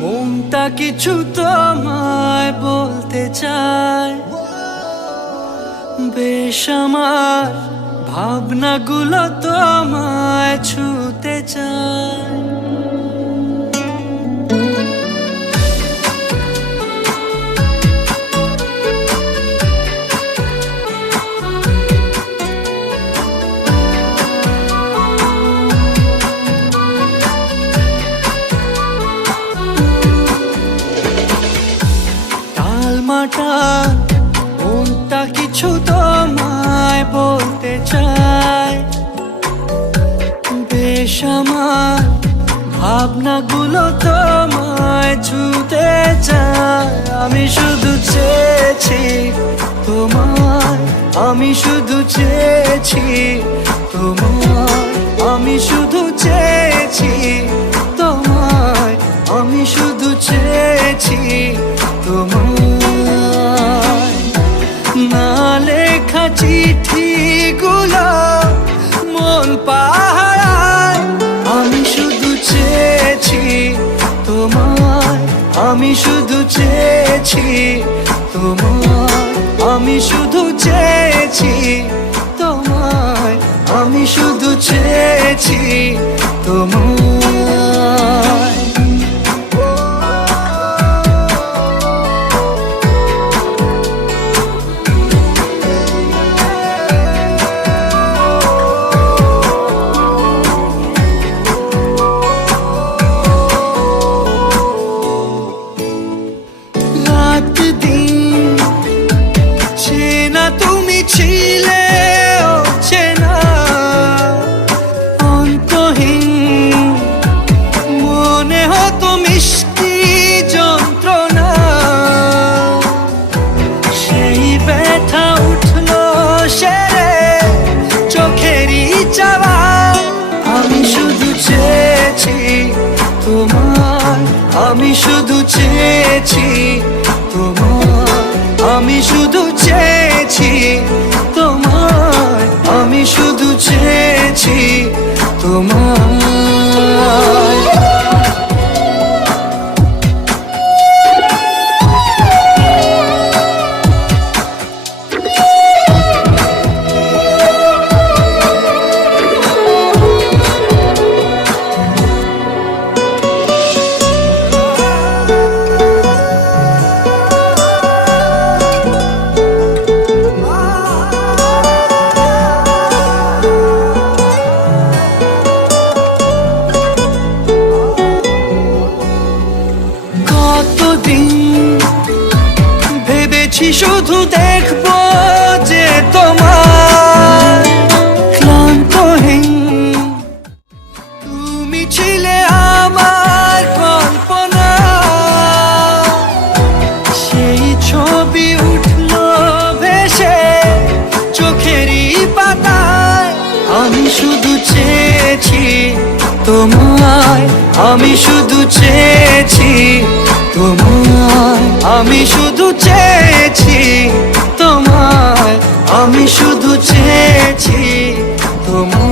মনটা কিছু তোমায় বলতে চায়, বেশ আমার ভাবনাগুলো তোমায় ছুতে চায়। টালমাটা মনটা কিছু তোমায় বলতে চায়, বেশ আমার ভাবনাগুলো তোমায় ছুতে চায়। আমি শুধু চেয়েছি তোমায়, আমি শুধু চেয়েছি তোমায়, আমি শুধু চেয়েছি তোমায়, আমি শুধু চেয়েছি তোমায়। না লেখা চিঠিগুলো মন পাহারায়, আমি শুধু চেয়েছি তোমায়, আমি শুধু চেয়েছি তোমায়, আমি শুধু চেয়েছি তোমায়, আমি শুধু চেয়েছি তোমায়। তুমি ছিলে অচেনা অন্তহীন, মনে হতো মিষ্টি যন্ত্রণা, সেই ব্যথা উঠলো সেরে চোখেরই চাওয়া। আমি শুধু চেয়েছি তোমার, আমি শুধু চেয়েছি তোমার, আমি শুধু চেয়েছি তোমার, আমি শুধু চেয়েছি তোমার। ভেবেছি শুধু দেখবো যে তোমার ক্লান্তহীন, তুমি ছিলে আমার কল্পনা, সেই ছবি উঠলো ভেসে চোখেরই পাতায়। আমি শুধু চেয়েছি তোমায়, আমি শুধু চেয়েছি তোমায়, আমি শুধু চেয়েছি তোমায়, আমি শুধু চেয়েছি তোমায়।